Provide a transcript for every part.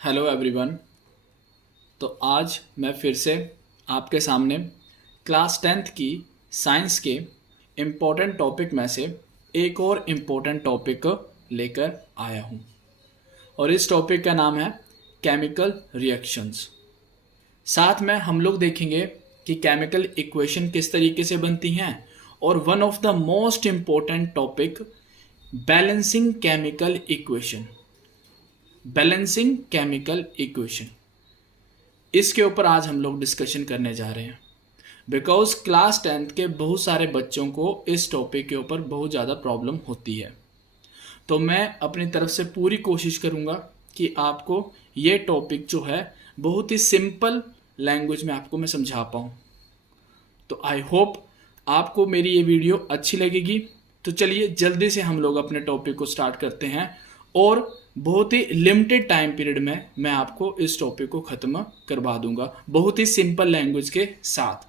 Hello everyone. तो आज मैं फिर से आपके सामने क्लास 10th की साइंस के इम्पोर्टेंट टॉपिक में से एक और इम्पोर्टेंट टॉपिक लेकर आया हूँ और इस टॉपिक का नाम है केमिकल रिएक्शंस। साथ में हम लोग देखेंगे कि केमिकल इक्वेशन किस तरीके से बनती हैं और one of the most important topic balancing chemical equation. Balancing chemical equation, इसके ऊपर आज हम लोग डिस्कशन करने जा रहे हैं बिकॉज क्लास 10th के बहुत सारे बच्चों को इस टॉपिक के ऊपर बहुत ज़्यादा प्रॉब्लम होती है। तो मैं अपनी तरफ से पूरी कोशिश करूँगा कि आपको ये टॉपिक जो है बहुत ही सिंपल लैंग्वेज में आपको मैं समझा पाऊँ। तो आई होप आपको मेरी ये वीडियो अच्छी लगेगी। तो चलिए जल्दी से हम लोग अपने टॉपिक को स्टार्ट करते हैं और बहुत ही लिमिटेड टाइम पीरियड में मैं आपको इस टॉपिक को ख़त्म करवा दूंगा बहुत ही सिंपल लैंग्वेज के साथ।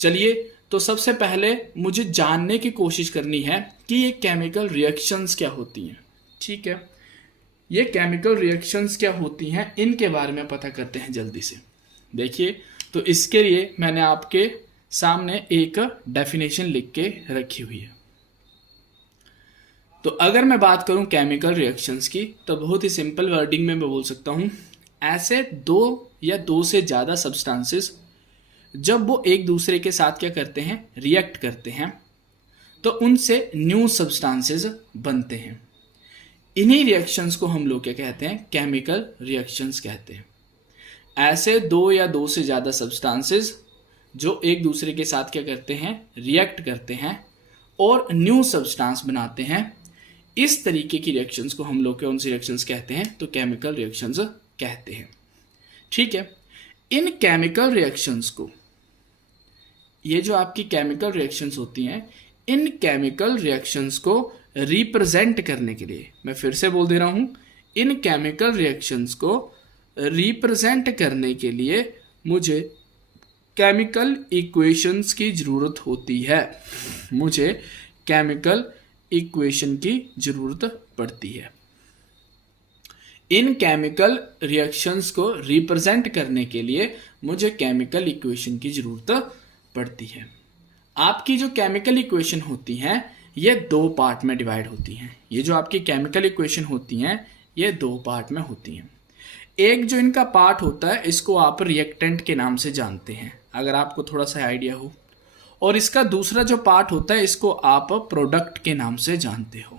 चलिए, तो सबसे पहले मुझे जानने की कोशिश करनी है कि ये केमिकल रिएक्शंस क्या होती हैं। ठीक है, ये केमिकल रिएक्शंस क्या होती हैं इनके बारे में पता करते हैं जल्दी से। देखिए, तो इसके लिए मैंने आपके सामने एक डेफिनेशन लिख के रखी हुई है। तो अगर मैं बात करूं केमिकल रिएक्शंस की तो बहुत ही सिंपल वर्डिंग में मैं बोल सकता हूं, ऐसे दो या दो से ज़्यादा सब्सटेंसेस जब वो एक दूसरे के साथ क्या करते हैं, रिएक्ट करते हैं, तो उनसे न्यू सब्सटेंसेस बनते हैं। इन्हीं रिएक्शंस को हम लोग क्या कहते हैं, केमिकल रिएक्शंस कहते हैं। ऐसे दो या दो से ज़्यादा सब्सटेंसेस जो एक दूसरे के साथ क्या करते हैं, रिएक्ट करते हैं और न्यू सब्सटेंस बनाते हैं, इस तरीके की रिएक्शंस को हम लोग कौन सी रिएक्शंस कहते हैं, तो केमिकल रिएक्शंस कहते हैं। ठीक है, इन केमिकल रिएक्शंस को, ये जो आपकी केमिकल रिएक्शंस होती हैं, इन केमिकल रिएक्शंस को रिप्रेजेंट करने के लिए, मैं फिर से बोल दे रहा हूं, इन केमिकल रिएक्शंस को रिप्रेजेंट करने के लिए मुझे केमिकल इक्वेशंस की ज़रूरत होती है। मुझे केमिकल इक्वेशन की ज़रूरत पड़ती है। इन केमिकल रिएक्शंस को रिप्रेजेंट करने के लिए मुझे केमिकल इक्वेशन की ज़रूरत पड़ती है। आपकी जो केमिकल इक्वेशन होती हैं ये दो पार्ट में डिवाइड होती हैं। ये जो आपकी केमिकल इक्वेशन होती हैं ये दो पार्ट में होती हैं। एक जो इनका पार्ट होता है इसको आप रिएक्टेंट के नाम से जानते हैं, अगर आपको थोड़ा सा आइडिया हो, और इसका दूसरा जो पार्ट होता है इसको आप प्रोडक्ट के नाम से जानते हो।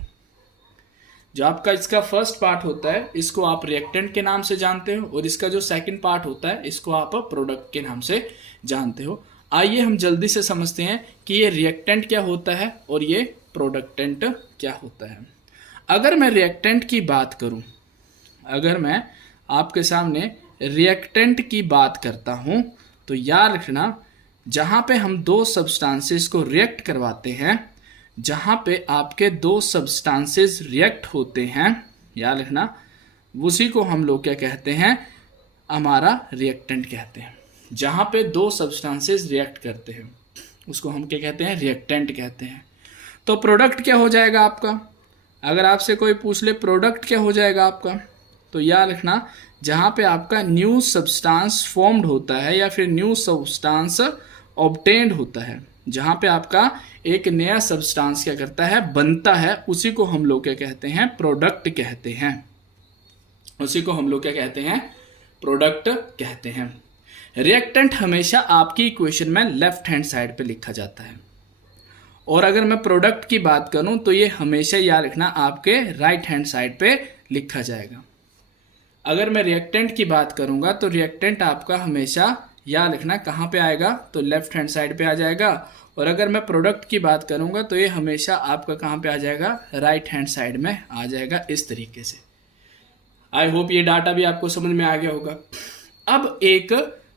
जो आपका इसका फर्स्ट पार्ट होता है इसको आप रिएक्टेंट के नाम से जानते हो और इसका जो सेकंड पार्ट होता है इसको आप प्रोडक्ट के नाम से जानते हो। आइए हम जल्दी से समझते हैं कि ये रिएक्टेंट क्या होता है और ये प्रोडक्टेंट क्या होता है। अगर मैं रिएक्टेंट की बात करूं, अगर मैं आपके सामने रिएक्टेंट की बात करता हूं तो याद रखना, जहाँ पे हम दो सब्सटेंसेस को रिएक्ट करवाते हैं, जहाँ पे आपके दो सब्सटेंसेस रिएक्ट होते हैं, याद रखना, उसी को हम लोग क्या कहते हैं, हमारा रिएक्टेंट कहते हैं। जहाँ पे दो सब्सटेंसेस रिएक्ट करते हैं उसको हम क्या कहते हैं, रिएक्टेंट कहते हैं। तो प्रोडक्ट क्या हो जाएगा आपका, अगर आपसे कोई पूछ ले प्रोडक्ट क्या हो जाएगा आपका, तो याद रखना, जहाँ पे आपका न्यू सब्सटेंस फॉर्म्ड होता है या फिर न्यू सब्सटेंस ऑब्टेन्ड होता है, जहाँ पे आपका एक नया सब्सटेंस क्या करता है, बनता है, उसी को हम लोग क्या कहते हैं, प्रोडक्ट कहते हैं। उसी को हम लोग क्या कहते हैं, प्रोडक्ट कहते हैं। रिएक्टेंट हमेशा आपकी इक्वेशन में लेफ्ट हैंड साइड पे लिखा जाता है और अगर मैं प्रोडक्ट की बात करूं तो ये हमेशा याद रखना आपके राइट हैंड साइड पे लिखा जाएगा। अगर मैं रिएक्टेंट की बात करूंगा तो रिएक्टेंट आपका हमेशा याद रखना कहाँ पे आएगा, तो लेफ्ट हैंड साइड पे आ जाएगा, और अगर मैं प्रोडक्ट की बात करूंगा तो ये हमेशा आपका कहाँ पे आ जाएगा, राइट हैंड साइड में आ जाएगा, इस तरीके से। आई होप ये डाटा भी आपको समझ में आ गया होगा। अब एक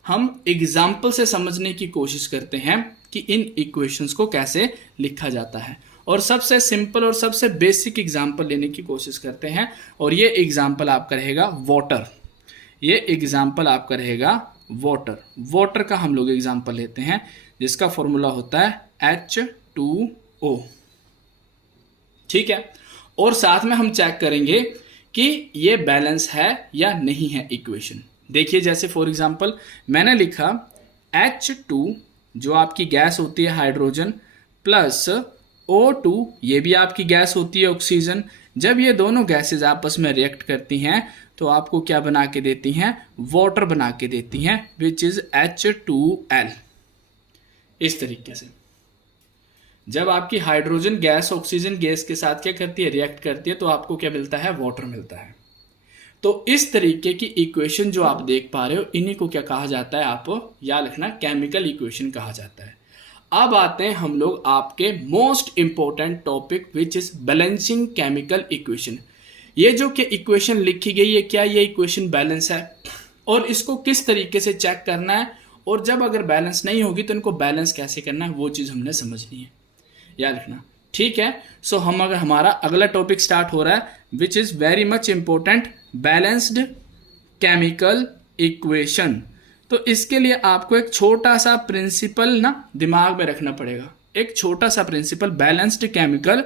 हम एग्जाम्पल से समझने की कोशिश करते हैं कि इन इक्वेशंस को कैसे लिखा जाता है, और सबसे सिंपल और सबसे बेसिक एग्जाम्पल लेने की कोशिश करते हैं, और ये एग्जाम्पल आपका रहेगा वाटर। ये एग्जाम्पल आपका रहेगा वाटर। वाटर का हम लोग एग्जाम्पल लेते हैं जिसका फॉर्मूला होता है H2O। ठीक है, और साथ में हम चेक करेंगे कि ये बैलेंस है या नहीं है इक्वेशन। देखिए जैसे फॉर एग्जांपल मैंने लिखा H2 जो आपकी गैस होती है हाइड्रोजन प्लस O2 ये भी आपकी गैस होती है ऑक्सीजन। जब ये दोनों गैसेस आपस में रिएक्ट करती हैं तो आपको क्या बना के देती हैं, वाटर बना के देती हैं, विच इज H2L। इस तरीके से जब आपकी हाइड्रोजन गैस ऑक्सीजन गैस के साथ क्या करती है, रिएक्ट करती है, तो आपको क्या मिलता है, वाटर मिलता है। तो इस तरीके की इक्वेशन जो आप देख पा रहे हो इन्हीं को क्या कहा जाता है, आप याद रखना केमिकल इक्वेशन कहा जाता है। अब आते हैं हम लोग आपके most important topic which is balancing chemical equation. ये जो कि इक्वेशन लिखी गई है, क्या ये इक्वेशन बैलेंस है और इसको किस तरीके से चेक करना है, और जब अगर बैलेंस नहीं होगी तो इनको बैलेंस कैसे करना है, वो चीज़ हमने समझनी है, याद रखना। ठीक है, सो हम अगर हमारा अगला टॉपिक स्टार्ट हो रहा है which is very much important, balanced chemical equation. तो इसके लिए आपको एक छोटा सा प्रिंसिपल ना दिमाग में रखना पड़ेगा, एक छोटा सा प्रिंसिपल, बैलेंस्ड केमिकल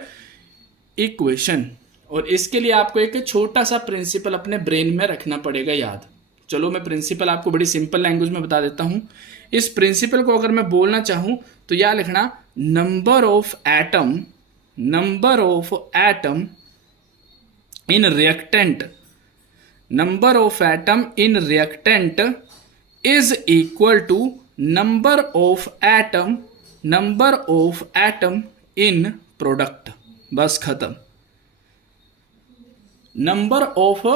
इक्वेशन। और इसके लिए आपको एक छोटा सा प्रिंसिपल अपने ब्रेन में रखना पड़ेगा याद। चलो मैं प्रिंसिपल आपको बड़ी सिंपल लैंग्वेज में बता देता हूं। इस प्रिंसिपल को अगर मैं बोलना चाहूं तो याद लिखना, number of atom in reactant, number of atom in reactant is equal to number of atom in product. बस खत्म। Number of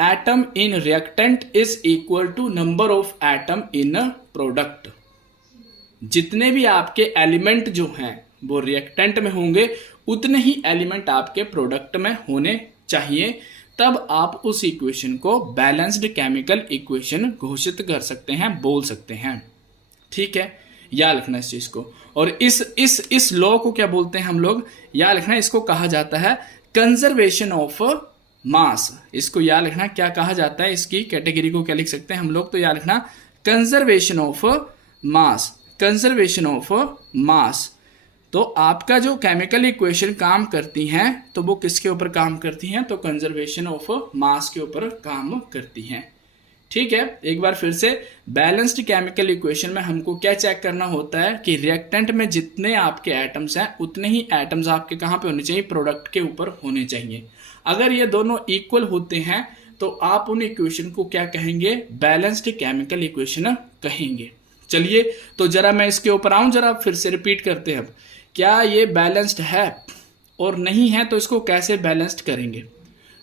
atom in reactant is equal to number of atom in product. जितने भी आपके element जो हैं वो reactant में होंगे उतने ही एलिमेंट आपके प्रोडक्ट में होने चाहिए, तब आप उस इक्वेशन को बैलेंस्ड केमिकल इक्वेशन घोषित कर सकते हैं, बोल सकते हैं। ठीक है, याद रखना इस चीज को। और इस लॉ को क्या बोलते हैं हम लोग, याद रखना, इसको कहा जाता है कंजर्वेशन ऑफ मास। इसको याद रखना क्या कहा जाता है, इसकी कैटेगरी को क्या लिख सकते हैं हम लोग, तो याद रखना conservation of mass, conservation of mass. तो आपका जो केमिकल इक्वेशन काम करती हैं तो वो किसके ऊपर काम करती हैं, तो कंजर्वेशन ऑफ मास के ऊपर काम करती हैं। ठीक है, एक बार फिर से, बैलेंस्ड केमिकल इक्वेशन में हमको क्या चेक करना होता है कि रिएक्टेंट में जितने आपके एटम्स हैं उतने ही एटम्स आपके कहाँ पे होने चाहिए, प्रोडक्ट के ऊपर होने चाहिए। अगर ये दोनों इक्वल होते हैं तो आप उन इक्वेशन को क्या कहेंगे, बैलेंस्ड केमिकल इक्वेशन कहेंगे। चलिए तो जरा मैं इसके ऊपर आऊं, जरा फिर से रिपीट करते हैं। अब क्या ये बैलेंस्ड है और नहीं है तो इसको कैसे बैलेंस्ड करेंगे,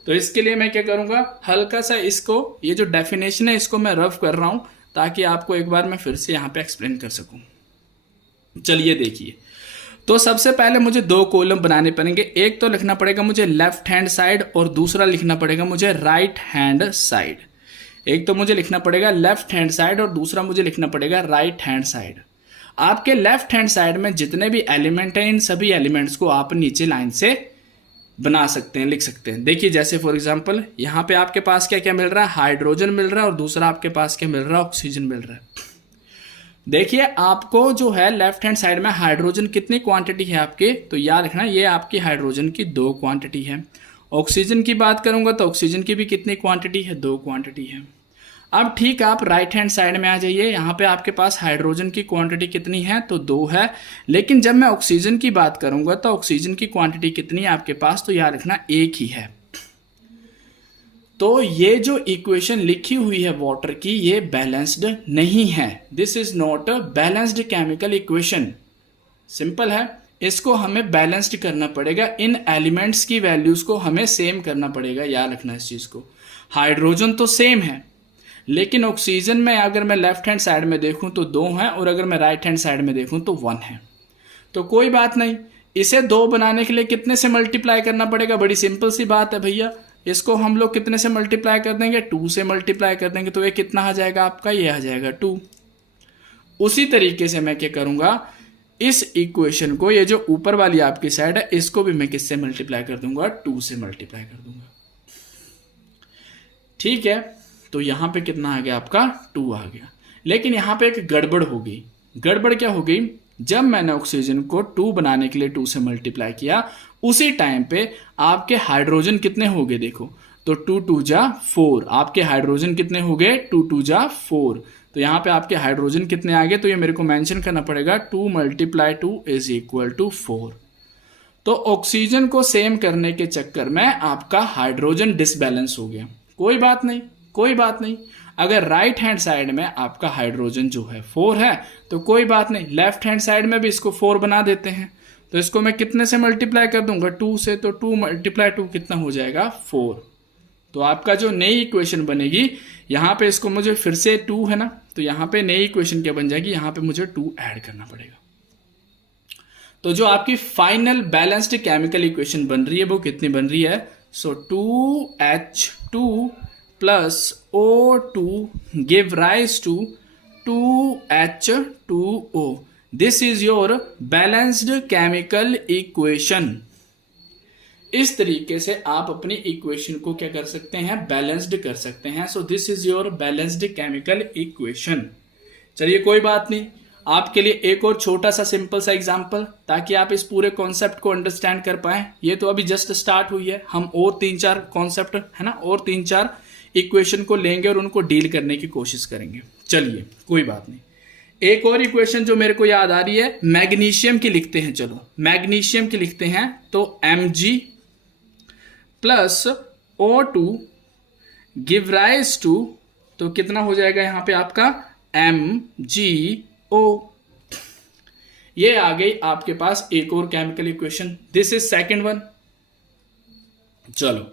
तो इसके लिए मैं क्या करूंगा, हल्का सा इसको, ये जो डेफिनेशन है इसको मैं रफ कर रहा हूं ताकि आपको एक बार मैं फिर से यहां पे एक्सप्लेन कर सकूं। चलिए देखिए, तो सबसे पहले मुझे दो कॉलम बनाने पड़ेंगे। एक तो लिखना पड़ेगा मुझे लेफ्ट हैंड साइड और दूसरा लिखना पड़ेगा मुझे राइट हैंड साइड। एक तो मुझे लिखना पड़ेगा लेफ्ट हैंड साइड और दूसरा मुझे लिखना पड़ेगा राइट हैंड साइड। आपके लेफ्ट हैंड साइड में जितने भी एलिमेंट हैं इन सभी एलिमेंट्स को आप नीचे लाइन से बना सकते हैं, लिख सकते हैं। देखिए जैसे फॉर एग्जांपल यहाँ पे आपके पास क्या क्या मिल रहा है, हाइड्रोजन मिल रहा है और दूसरा आपके पास क्या मिल रहा है, ऑक्सीजन मिल रहा है। देखिए आपको जो है लेफ्ट हैंड साइड में हाइड्रोजन कितनी क्वांटिटी है आपके, तो याद रखना ये आपकी हाइड्रोजन की 2 क्वांटिटी है। ऑक्सीजन की बात करूंगा तो ऑक्सीजन की भी कितनी क्वांटिटी है, 2 क्वांटिटी है। अब ठीक आप राइट हैंड साइड में आ जाइए, यहाँ पे आपके पास हाइड्रोजन की क्वांटिटी कितनी है, तो 2 है। लेकिन जब मैं ऑक्सीजन की बात करूंगा तो ऑक्सीजन की क्वांटिटी कितनी है आपके पास, तो याद रखना 1 ही है। तो ये जो इक्वेशन लिखी हुई है वाटर की, ये बैलेंस्ड नहीं है। This is not a balanced chemical equation. Simple है, इसको हमें बैलेंस्ड करना पड़ेगा। इन एलिमेंट्स की वैल्यूज को हमें सेम करना पड़ेगा, याद रखना इस चीज को। हाइड्रोजन तो सेम है लेकिन ऑक्सीजन में अगर मैं लेफ्ट हैंड साइड में देखूं तो 2 हैं और अगर मैं राइट हैंड साइड में देखूं तो 1 है। तो कोई बात नहीं, इसे 2 बनाने के लिए कितने से मल्टीप्लाई करना पड़ेगा, बड़ी सिंपल सी बात है भैया। इसको हम लोग कितने से मल्टीप्लाई कर देंगे, 2 से मल्टीप्लाई कर देंगे। तो ये कितना आ जाएगा आपका, ये आ जाएगा 2। उसी तरीके से मैं क्या करूंगा, इस इक्वेशन को, ये जो ऊपर वाली आपकी साइड है, इसको भी मैं किससे मल्टीप्लाई कर दूंगा, 2 से मल्टीप्लाई कर दूंगा। ठीक है, तो यहां पे कितना आ गया आपका, 2 आ गया। लेकिन यहां पे एक गड़बड़ हो गई। गड़बड़ क्या हो गई, जब मैंने ऑक्सीजन को 2 बनाने के लिए 2 से मल्टीप्लाई किया, उसी टाइम पे आपके हाइड्रोजन कितने हो गए, देखो तो 2 2 जा 4, आपके हाइड्रोजन कितने हो गए 2 2 जा 4। तो यहाँ पे आपके हाइड्रोजन कितने आ गए, तो ये मेरे को मेंशन करना पड़ेगा 2 × 2 इज इक्वल टू 4। तो ऑक्सीजन को सेम करने के चक्कर में आपका हाइड्रोजन डिसबैलेंस हो गया। कोई बात नहीं, कोई बात नहीं। अगर राइट हैंड साइड में आपका हाइड्रोजन जो है 4 है तो कोई बात नहीं, लेफ्ट हैंड साइड में भी इसको 4 बना देते हैं। तो इसको मैं कितने से मल्टीप्लाई कर दूंगा 2 से, तो 2 × 2 कितना हो जाएगा 4। तो आपका जो नई इक्वेशन बनेगी, यहाँ पे इसको मुझे फिर से 2 है ना, तो यहाँ पे नई इक्वेशन क्या बन जाएगी, यहाँ पे मुझे 2 ऐड करना पड़ेगा। तो जो आपकी फाइनल बैलेंस्ड केमिकल इक्वेशन बन रही है वो कितनी बन रही है, सो 2H2 plus O2 give rise to 2H2O। This is your balanced chemical equation. इस तरीके से आप अपनी इक्वेशन को क्या कर सकते हैं, बैलेंस्ड कर सकते हैं। सो this is your balanced chemical equation. चलिए कोई बात नहीं, आपके लिए एक और छोटा सा सिंपल सा एग्जांपल, ताकि आप इस पूरे कॉन्सेप्ट को अंडरस्टैंड कर पाए। ये तो अभी जस्ट स्टार्ट हुई है, हम और 3-4 कॉन्सेप्ट है ना, और 3-4 इक्वेशन को लेंगे और उनको डील करने की कोशिश करेंगे। चलिए कोई बात नहीं, एक और इक्वेशन जो मेरे को याद आ रही है, मैग्नीशियम की लिखते हैं। चलो मैग्नीशियम की लिखते हैं, तो Mg plus O2 give rise to, तो कितना हो जाएगा यहाँ पे आपका MgO। ये आ गई आपके पास एक और chemical equation. This is second one. चलो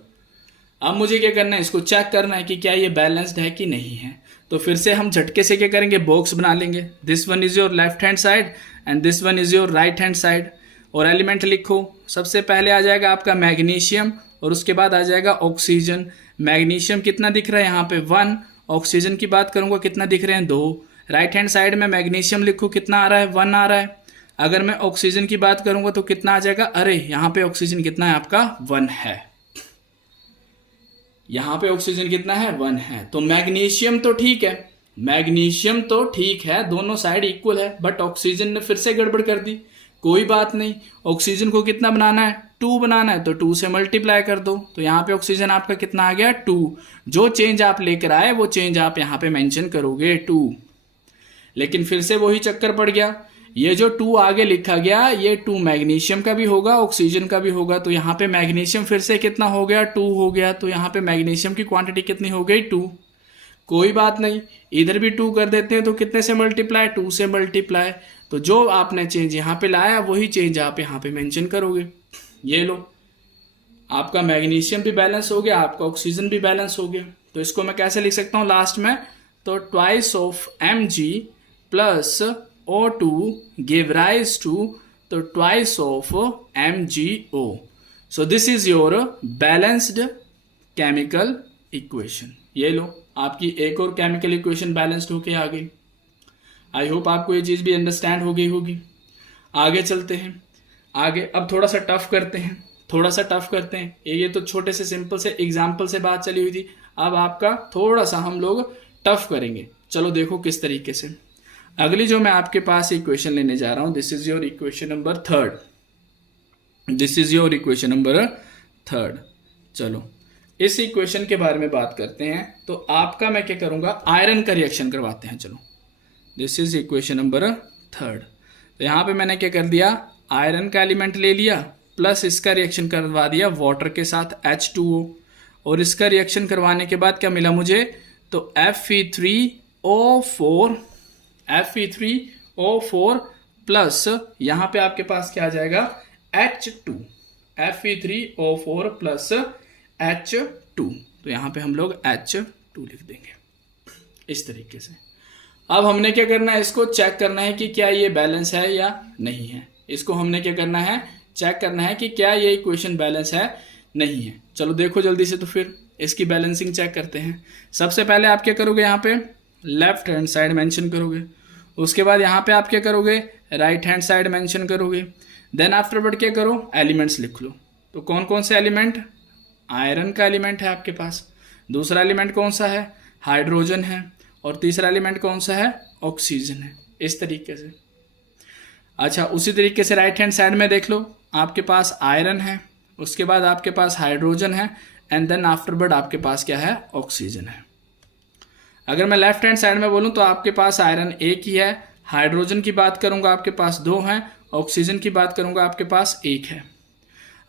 अब मुझे क्या करना है, इसको चेक करना है कि क्या ये बैलेंस्ड है कि नहीं है। तो फिर से हम झटके से क्या करेंगे, बॉक्स बना लेंगे। This one is your left hand side and this one is your right hand side. और एलिमेंट लिखो, सबसे पहले आ जाएगा आपका मैग्नीशियम और उसके बाद आ जाएगा ऑक्सीजन। मैग्नीशियम कितना दिख रहा है यहाँ पे 1, ऑक्सीजन की बात करूंगा कितना दिख रहे हैं 2। राइट हैंड साइड में मैग्नीशियम लिखो कितना आ रहा है 1 आ रहा है। अगर मैं ऑक्सीजन की बात करूंगा तो कितना आ जाएगा, अरे यहाँ पे ऑक्सीजन कितना है आपका 1 है, यहाँ पे ऑक्सीजन कितना है 1 है। तो मैग्नीशियम तो ठीक है, मैग्नीशियम तो ठीक है, दोनों साइड इक्वल है, बट ऑक्सीजन ने फिर से गड़बड़ कर दी। कोई बात नहीं, ऑक्सीजन को कितना बनाना है 2 बनाना है, तो 2 से मल्टीप्लाई कर दो। तो यहाँ पे ऑक्सीजन आपका कितना आ गया 2। जो चेंज आप लेकर आए वो चेंज आप यहाँ पे मेंशन करोगे 2। लेकिन फिर से वही चक्कर पड़ गया, ये जो 2 आगे लिखा गया ये 2 मैग्नीशियम का भी होगा ऑक्सीजन का भी होगा। तो यहाँ पे मैग्नीशियम फिर से कितना हो गया 2 हो गया। तो यहाँ पे मैग्नीशियम की क्वांटिटी कितनी हो गई 2। कोई बात नहीं, इधर भी 2 कर देते हैं, तो कितने से मल्टीप्लाई 2 से मल्टीप्लाई। तो जो आपने चेंज यहाँ पे लाया वही चेंज आप यहाँ पे मेंशन करोगे। ये लो, आपका मैग्नीशियम भी बैलेंस हो गया, आपका ऑक्सीजन भी बैलेंस हो गया। तो इसको मैं कैसे लिख सकता हूँ लास्ट में, तो twice of Mg plus O2 give rise to, तो twice of MgO। So this is your balanced chemical equation. ये लो, आपकी एक और केमिकल इक्वेशन बैलेंस्ड होके आ गई। आई होप आपको ये चीज़ भी अंडरस्टैंड हो गई होगी। आगे चलते हैं, आगे अब थोड़ा सा टफ करते हैं, थोड़ा सा टफ करते हैं। ये तो छोटे से सिंपल से एग्जाम्पल से बात चली हुई थी, अब आपका थोड़ा सा हम लोग टफ करेंगे। चलो देखो किस तरीके से। अगली जो मैं आपके पास इक्वेशन लेने जा रहा हूं, this is your equation number 3। This is your equation number 3। चलो इस इक्वेशन के बारे में बात करते हैं। तो आपका मैं क्या करूंगा, आयरन का रिएक्शन करवाते हैं। चलो दिस इज इक्वेशन नंबर 3। तो यहाँ पे मैंने क्या कर दिया, आयरन का एलिमेंट ले लिया प्लस इसका रिएक्शन करवा दिया वाटर के साथ H2O। और इसका रिएक्शन करवाने के बाद क्या मिला मुझे, तो Fe3O4 प्लस यहाँ पे आपके पास क्या आ जाएगा H2, Fe3O4 प्लस H2। तो यहाँ पे हम लोग H2 लिख देंगे इस तरीके से। अब हमने क्या करना है, इसको चेक करना है कि क्या ये बैलेंस है या नहीं है। इसको हमने क्या करना है, चेक करना है कि क्या ये इक्वेशन बैलेंस है नहीं है। चलो देखो जल्दी से, तो फिर इसकी बैलेंसिंग चेक करते हैं। सबसे पहले आप क्या करोगे, यहाँ पे लेफ्ट हैंड साइड मेंशन करोगे। उसके बाद यहाँ पे आप क्या करोगे, राइट हैंड साइड मेंशन करोगे। देन आफ्टरवर्ड क्या करो, एलिमेंट्स लिख लो। तो कौन कौन से एलिमेंट, आयरन का एलिमेंट है आपके पास, दूसरा एलिमेंट कौन सा है, हाइड्रोजन है, और तीसरा एलिमेंट कौन सा है, ऑक्सीजन है। इस तरीके से। अच्छा उसी तरीके से राइट हैंड साइड में देख लो, आपके पास आयरन है, उसके बाद आपके पास हाइड्रोजन है, एंड देन आफ्टरवर्ड आपके पास क्या है, ऑक्सीजन है। अगर मैं लेफ्ट हैंड साइड में बोलूं तो आपके पास आयरन एक ही है, हाइड्रोजन की बात करूंगा आपके पास 2 हैं, ऑक्सीजन की बात करूंगा आपके पास 1 है।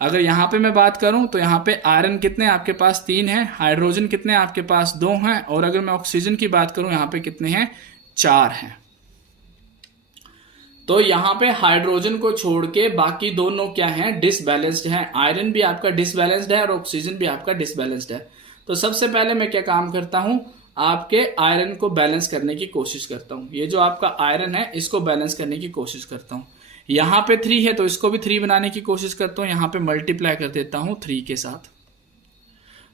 अगर यहाँ पे मैं बात करूं तो यहाँ पे आयरन कितने आपके पास 3 हैं, हाइड्रोजन कितने आपके पास 2 हैं, और अगर मैं ऑक्सीजन की बात करूं यहाँ पे कितने हैं, 4 हैं। तो यहाँ पे हाइड्रोजन को छोड़ के बाकी दोनों क्या हैं, डिसबैलेंस्ड हैं। आयरन भी आपका डिसबैलेंस्ड है और ऑक्सीजन भी आपका डिसबैलेंस्ड है। तो सबसे पहले मैं क्या काम करता हूं, आपके आयरन को बैलेंस करने की कोशिश करता हूं। ये जो आपका आयरन है इसको बैलेंस करने की कोशिश करता हूं। यहाँ पे 3 है तो इसको भी 3 बनाने की कोशिश करता हूँ, यहाँ पे मल्टीप्लाई कर देता हूँ 3 के साथ।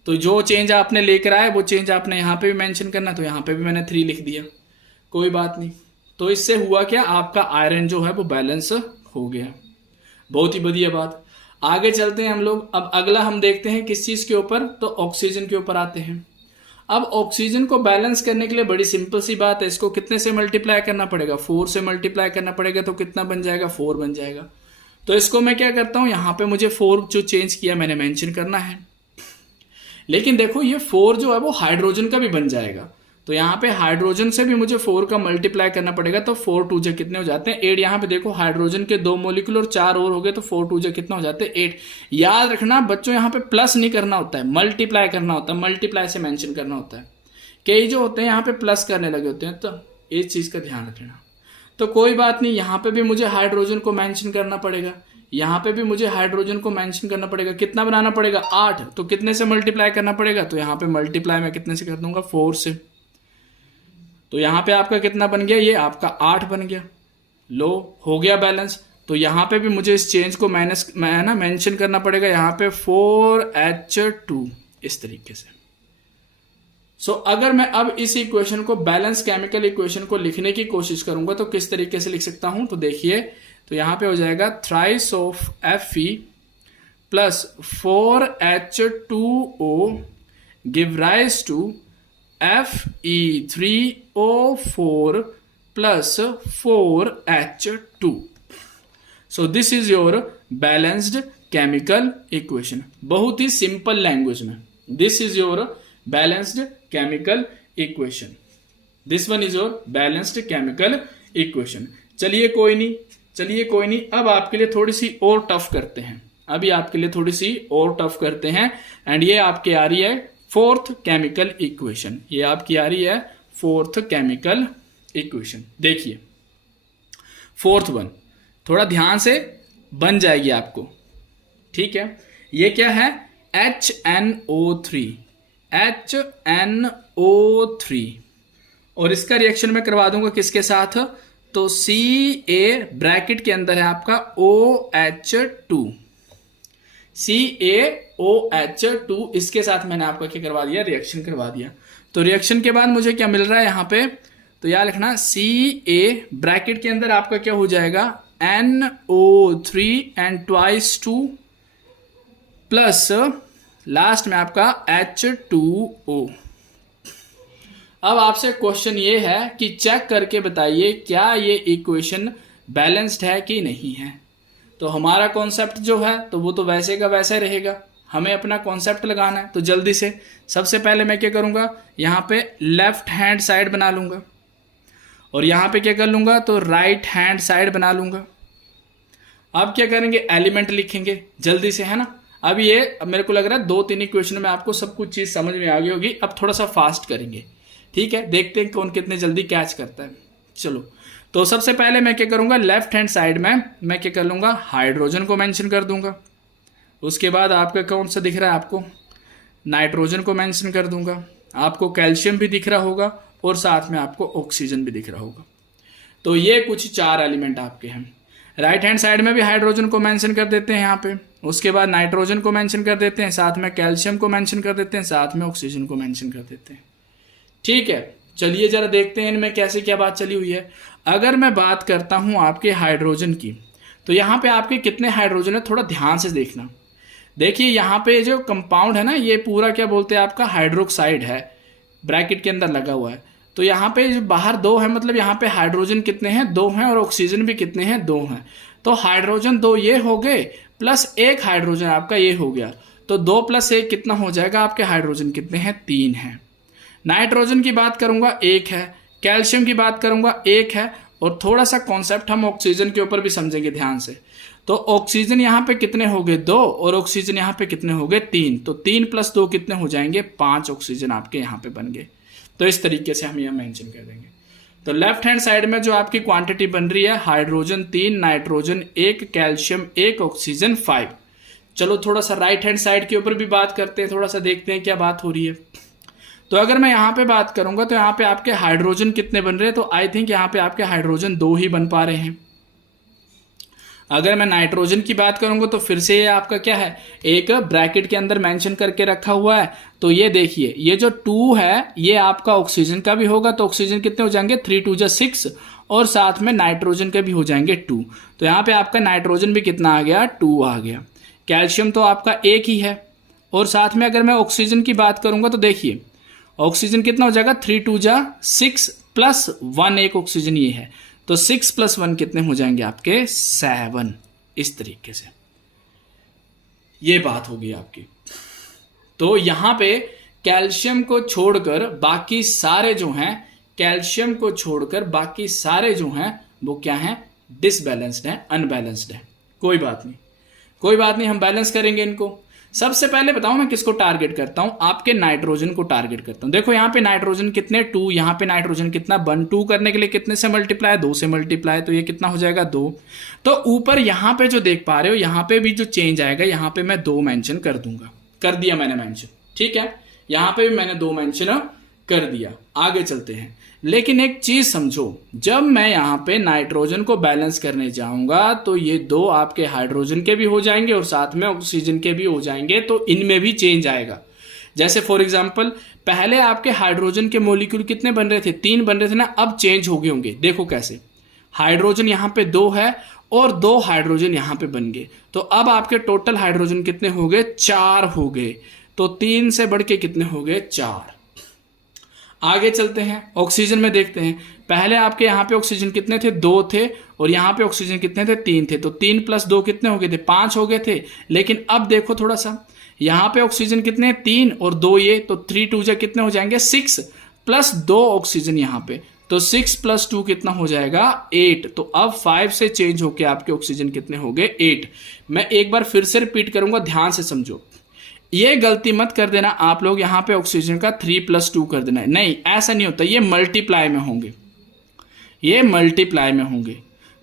तो जो चेंज आपने लेकर आए वो चेंज आपने यहाँ पे भी मेंशन करना, तो यहाँ पे भी मैंने 3 लिख दिया, कोई बात नहीं। तो इससे हुआ क्या, आपका आयरन जो है वो बैलेंस हो गया। बहुत ही बढ़िया बात। आगे चलते हैं हम लोग। अब अगला हम देखते हैं किस चीज के ऊपर, तो ऑक्सीजन के ऊपर आते हैं। अब ऑक्सीजन को बैलेंस करने के लिए बड़ी सिंपल सी बात है, इसको कितने से मल्टीप्लाई करना पड़ेगा, 4 से मल्टीप्लाई करना पड़ेगा। तो कितना बन जाएगा, 4 बन जाएगा। तो इसको मैं क्या करता हूं, यहाँ पे मुझे 4 जो चेंज किया मैंने मेंशन करना है। लेकिन देखो ये 4 जो है वो हाइड्रोजन का भी बन जाएगा, तो यहाँ पे हाइड्रोजन से भी मुझे 4 का मल्टीप्लाई करना पड़ेगा। तो 4 2 जे कितने हो जाते हैं, 8। यहाँ पे देखो हाइड्रोजन के 2 मॉलिक्यूल और 4 और हो गए, तो 4 2 जे कितना हो जाते हैं, 8। याद रखना बच्चों, यहाँ पे प्लस नहीं करना होता है, मल्टीप्लाई करना होता है। मल्टीप्लाई से मेंशन करना होता है। कई जो होते हैं यहाँ पे प्लस करने लगे होते हैं, तो इस चीज का ध्यान रखना। तो कोई बात नहीं, यहाँ पे भी मुझे हाइड्रोजन को मेंशन करना पड़ेगा, यहाँ पे भी मुझे हाइड्रोजन को मेंशन करना पड़ेगा। कितना बनाना पड़ेगा, 8। तो कितने से मल्टीप्लाई करना पड़ेगा, तो यहाँ पे मल्टीप्लाई मैं कितने से कर दूंगा, 4 से। तो यहाँ पे आपका कितना बन गया, ये आपका 8 बन गया। लो, हो गया बैलेंस। तो यहाँ पे भी मुझे इस चेंज को मेंशन करना पड़ेगा, यहाँ पे 4H2 इस तरीके से। अगर मैं अब इस इक्वेशन को, बैलेंस केमिकल इक्वेशन को लिखने की कोशिश करूंगा तो किस तरीके से लिख सकता हूं, तो देखिए, तो यहां पे हो जाएगा thrice of Fe plus 4H2O give rise to Fe3O4 plus 4H2। So this is your balanced chemical equation. बहुत ही सिंपल लैंग्वेज में, this is your balanced chemical equation. This one is your balanced chemical equation. चलिए कोई नहीं, अब आपके लिए थोड़ी सी और टफ करते हैं। अभी आपके लिए थोड़ी सी और टफ करते हैं। एंड ये आपकी आ रही है 4th केमिकल इक्वेशन। ये आपकी आ रही है 4th केमिकल इक्वेशन। देखिए 4th वन थोड़ा ध्यान से बन जाएगी आपको, ठीक है। ये क्या है, HNO3 और इसका रिएक्शन मैं करवा दूंगा किसके साथ, तो Ca ब्रैकेट के अंदर है आपका OH2, CaOH2, इसके साथ मैंने आपका क्या करवा दिया, रिएक्शन करवा दिया। तो रिएक्शन के बाद मुझे क्या मिल रहा है यहाँ पे, तो याद रखना Ca ब्रैकेट के अंदर आपका क्या हो जाएगा, NO3 and twice 2 plus last में आपका H2O। अब आपसे क्वेश्चन ये है कि चेक करके बताइए क्या ये इक्वेशन बैलेंस्ड है कि नहीं है। तो हमारा कॉन्सेप्ट जो है तो वो तो वैसे का वैसा रहेगा, हमें अपना कॉन्सेप्ट लगाना है। तो जल्दी से सबसे पहले मैं क्या करूँगा, यहाँ पे लेफ्ट हैंड साइड बना लूँगा और यहाँ पे क्या कर लूँगा, तो राइट हैंड साइड बना लूँगा। अब क्या करेंगे, एलिमेंट लिखेंगे जल्दी से, है ना। अब मेरे को लग रहा है 2-3 इक्वेशन में आपको सब कुछ चीज समझ में आ गई होगी। अब थोड़ा सा फास्ट करेंगे, ठीक है, देखते हैं कौन कितने जल्दी कैच करता है। चलो, तो सबसे पहले मैं क्या करूंगा, लेफ्ट हैंड साइड में मैं क्या कर लूंगा, हाइड्रोजन को मेंशन कर दूंगा। उसके बाद आपका कौन सा दिख रहा है आपको, नाइट्रोजन को मेंशन कर दूंगा। आपको कैल्शियम भी दिख रहा होगा और साथ में आपको ऑक्सीजन भी दिख रहा होगा। तो ये कुछ 4 एलिमेंट आपके हैं। राइट हैंड साइड में भी हाइड्रोजन को मेंशन कर देते हैं यहाँ पे, उसके बाद नाइट्रोजन को मेंशन कर देते हैं, साथ में कैल्शियम को मेंशन कर देते हैं, साथ में ऑक्सीजन को मेंशन कर देते हैं, ठीक है। चलिए जरा देखते हैं इनमें कैसे क्या बात चली हुई है। अगर मैं बात करता हूं आपके हाइड्रोजन की, तो यहाँ पे आपके कितने हाइड्रोजन है, थोड़ा ध्यान से देखना। देखिए यहाँ पे जो कंपाउंड है ना, ये पूरा क्या बोलते हैं आपका हाइड्रोक्साइड है, ब्रैकेट के अंदर लगा हुआ है। तो यहाँ पे जो बाहर 2 है, मतलब यहाँ पे हाइड्रोजन कितने हैं, 2 हैं, और ऑक्सीजन भी कितने हैं, 2 हैं। तो हाइड्रोजन 2 ये हो गए प्लस 1 हाइड्रोजन आपका ये हो गया। तो 2 + 1 कितना हो जाएगा, आपके हाइड्रोजन कितने हैं, 3 हैं। नाइट्रोजन की बात करूंगा 1 है, कैल्शियम की बात करूंगा 1 है, और थोड़ा सा कॉन्सेप्ट हम ऑक्सीजन के ऊपर भी समझेंगे ध्यान से। तो ऑक्सीजन यहाँ पे कितने हो गए, 2, और ऑक्सीजन यहाँ पे कितने हो गए, 3। तो 3 + 2 कितने हो जाएंगे, 5 ऑक्सीजन आपके यहाँ पे बन गए। तो इस तरीके से हम यह मेंशन कर देंगे। तो लेफ्ट हैंड साइड में जो आपकी क्वांटिटी बन रही है, हाइड्रोजन 3, नाइट्रोजन 1, कैल्शियम 1, ऑक्सीजन 5। चलो थोड़ा सा राइट हैंड साइड के ऊपर भी बात करते हैं, थोड़ा सा देखते हैं क्या बात हो रही है। तो अगर मैं यहाँ पे बात करूंगा तो यहाँ पे आपके हाइड्रोजन कितने बन रहे हैं, तो आई थिंक यहाँ पे आपके हाइड्रोजन 2 ही बन पा रहे हैं। अगर मैं नाइट्रोजन की बात करूंगा तो फिर से ये आपका क्या है, एक ब्रैकेट के अंदर मेंशन करके रखा हुआ है। तो ये देखिए, ये जो 2 है ये आपका ऑक्सीजन का भी होगा, तो ऑक्सीजन कितने हो जाएंगे, 3 × 2 = 6, और साथ में नाइट्रोजन के भी हो जाएंगे 2। तो यहाँ पे आपका नाइट्रोजन भी कितना आ गया, 2 आ गया। कैल्शियम तो आपका 1 ही है, और साथ में अगर मैं ऑक्सीजन की बात करूंगा तो देखिए ऑक्सीजन कितना हो जाएगा, 3 × 2 = 6 + 1 एक ऑक्सीजन ये है, तो 6 + 1 कितने हो जाएंगे आपके, 7। इस तरीके से ये बात होगी आपकी। तो यहां पे कैल्शियम को छोड़कर बाकी सारे जो हैं, कैल्शियम को छोड़कर बाकी सारे जो हैं वो क्या हैं, डिसबैलेंस्ड हैं, अनबैलेंस्ड हैं। कोई बात नहीं, कोई बात नहीं, हम बैलेंस करेंगे इनको। सबसे पहले बताऊं मैं किसको टारगेट करता हूं, आपके नाइट्रोजन को टारगेट करता हूं। देखो यहाँ पे नाइट्रोजन कितने, 2, यहाँ पे नाइट्रोजन कितना, 1, 2 करने के लिए कितने से मल्टीप्लाई, 2 से मल्टीप्लाई, तो ये कितना हो जाएगा, 2। तो ऊपर यहाँ पे जो देख पा रहे हो, यहाँ पे भी जो चेंज आएगा, यहाँ पे मैं 2 मेंशन कर दूंगा, कर दिया मैंने मेंशन, ठीक है। यहाँ पे भी मैंने 2 मेंशन कर दिया। आगे चलते हैं, लेकिन एक चीज समझो, जब मैं यहां पे नाइट्रोजन को बैलेंस करने जाऊंगा तो ये 2 आपके हाइड्रोजन के भी हो जाएंगे और साथ में ऑक्सीजन के भी हो जाएंगे, तो इनमें भी चेंज आएगा। जैसे फॉर एग्जांपल पहले आपके हाइड्रोजन के मॉलिक्यूल कितने बन रहे थे, 3 बन रहे थे ना, अब चेंज हो गए होंगे। देखो कैसे, हाइड्रोजन यहां पे 2 है और 2 हाइड्रोजन यहां पे बन गए, तो अब आपके टोटल हाइड्रोजन कितने हो गए, 4 हो गए। तो 3 से बढ़ के कितने हो गए, 4। आगे चलते हैं, ऑक्सीजन में देखते हैं। पहले आपके यहाँ पे ऑक्सीजन कितने थे, 2 थे, और यहाँ पे ऑक्सीजन कितने थे, 3 थे। तो 3 + 2 कितने हो गए थे, 5 हो गए थे। लेकिन अब देखो थोड़ा सा, यहाँ पे ऑक्सीजन कितने, 3 और 2 ये, तो 3 × 2 = कितने हो जाएंगे, 6 + 2 ऑक्सीजन यहाँ पे, तो 6 + 2 कितना हो जाएगा, 8। तो अब 5 से चेंज होके आपके ऑक्सीजन कितने हो गए, 8। मैं एक बार फिर से रिपीट करूंगा, ध्यान से समझो। ये गलती मत कर देना आप लोग, यहां पे ऑक्सीजन का 3 + 2 कर देना है, नहीं ऐसा नहीं होता, ये मल्टीप्लाई में होंगे, ये मल्टीप्लाई में होंगे।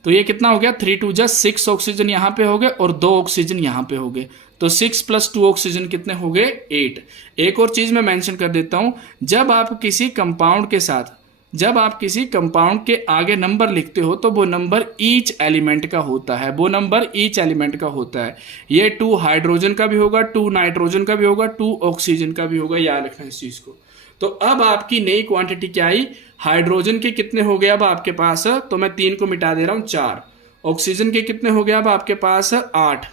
तो ये कितना हो गया, 3 × 2 = 6 ऑक्सीजन यहां पे हो गए और 2 ऑक्सीजन यहां पे हो गए, तो 6 + 2 ऑक्सीजन कितने हो गए, 8। एक और चीज मैं मेंशन कर देता हूं, जब आप किसी कंपाउंड के साथ, जब आप किसी कंपाउंड के आगे नंबर लिखते हो तो वो नंबर ईच एलिमेंट का होता है, वो नंबर ईच एलिमेंट का होता है। ये 2 हाइड्रोजन का भी होगा, 2 नाइट्रोजन का भी होगा, 2 ऑक्सीजन का भी होगा, याद रखना इस चीज को। तो अब आपकी नई क्वांटिटी क्या आई, हाइड्रोजन के कितने हो गए अब आपके पास, तो मैं 3 को मिटा दे रहा हूं, 4। ऑक्सीजन के कितने हो गए अब आपके पास, 8।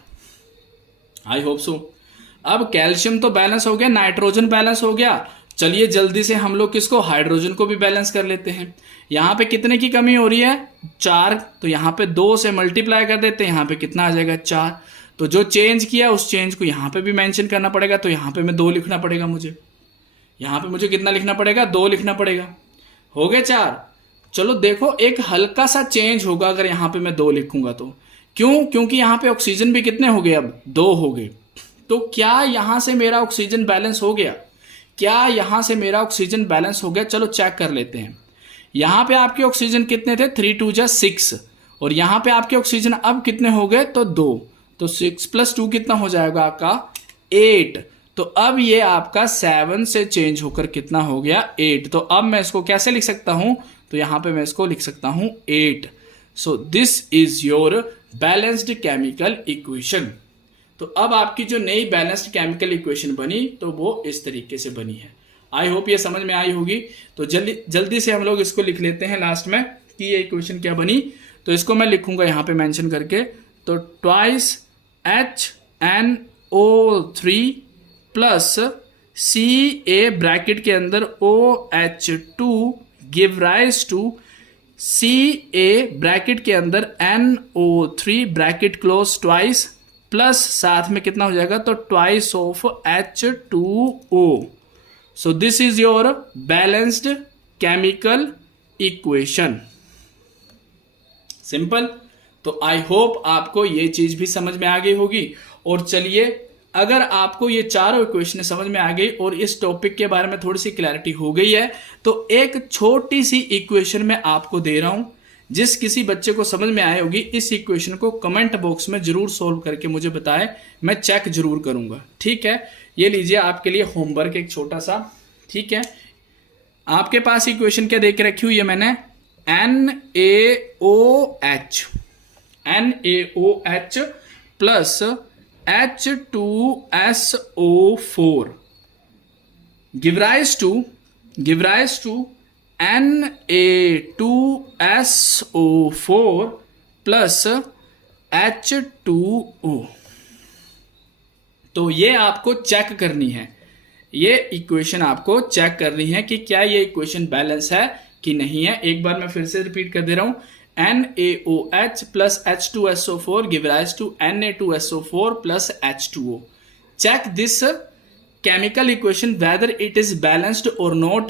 I hope so. अब कैल्शियम तो बैलेंस हो गया, नाइट्रोजन बैलेंस हो गया। चलिए जल्दी से हम लोग किसको, हाइड्रोजन को भी बैलेंस कर लेते हैं। यहां पे कितने की कमी हो रही है, 4, तो यहां पे 2 से मल्टीप्लाई कर देते हैं, यहां पे कितना आ जाएगा, 4। तो जो चेंज किया उस चेंज को यहां पे भी मेंशन करना पड़ेगा, तो यहां पे मैं 2 लिखना पड़ेगा मुझे, यहां पे मुझे कितना लिखना पड़ेगा, 2 लिखना पड़ेगा। हो गए 4। चलो देखो एक हल्का सा चेंज होगा अगर यहां पे मैं 2 लिखूंगा तो, क्यों, क्योंकि यहां पे ऑक्सीजन भी कितने हो गए, अब 2 हो गए। तो क्या यहां से मेरा ऑक्सीजन बैलेंस हो गया, क्या यहां से मेरा ऑक्सीजन बैलेंस हो गया, चलो चेक कर लेते हैं। यहां पे आपके ऑक्सीजन कितने थे, 3 × 2 = 6, और यहां पे आपके ऑक्सीजन अब कितने हो गए, तो 2, तो 6 + 2 कितना हो जाएगा आपका, 8। तो अब ये आपका 7 से चेंज होकर कितना हो गया, 8। तो अब मैं इसको कैसे लिख सकता हूं, तो यहां पे मैं इसको लिख सकता हूं 8। सो this is your balanced chemical equation. तो अब आपकी जो नई बैलेंस्ड केमिकल इक्वेशन बनी तो वो इस तरीके से बनी है। आई होप ये समझ में आई होगी। तो जल्दी से हम लोग इसको लिख लेते हैं लास्ट में कि ये इक्वेशन क्या बनी। तो इसको मैं लिखूंगा यहाँ पे मेंशन करके, तो 2HNO3 प्लस Ca ब्रैकेट के अंदर OH2 give rise to Ca bracket के अंदर NO3 bracket close twice plus साथ में कितना हो जाएगा, तो twice of H2O. So this is your balanced chemical equation. Simple. तो आई होप आपको ये चीज भी समझ में आ गई होगी. और चलिए, अगर आपको ये चारों इक्वेशन समझ में आ गई और इस टॉपिक के बारे में थोड़ी सी क्लैरिटी हो गई है, तो एक छोटी सी इक्वेशन मैं आपको दे रहा हूं. जिस किसी बच्चे को समझ में आई होगी, इस इक्वेशन को कमेंट बॉक्स में जरूर सोल्व करके मुझे बताएं, मैं चेक जरूर करूंगा. ठीक है, ये लीजिए आपके लिए होमवर्क एक छोटा सा. ठीक है, आपके पास इक्वेशन क्या देख रखी हुई है मैंने, NaOH plus H2SO4 give rise to Na2SO4 plus H2O. तो ये आपको चेक करनी है, ये इक्वेशन आपको चेक करनी है कि क्या ये इक्वेशन बैलेंस है कि नहीं है. एक बार मैं फिर से रिपीट कर दे रहा हूं, NaOH plus H2SO4 give rise to Na2SO4 plus H2O. Check this chemical equation whether it is balanced or not.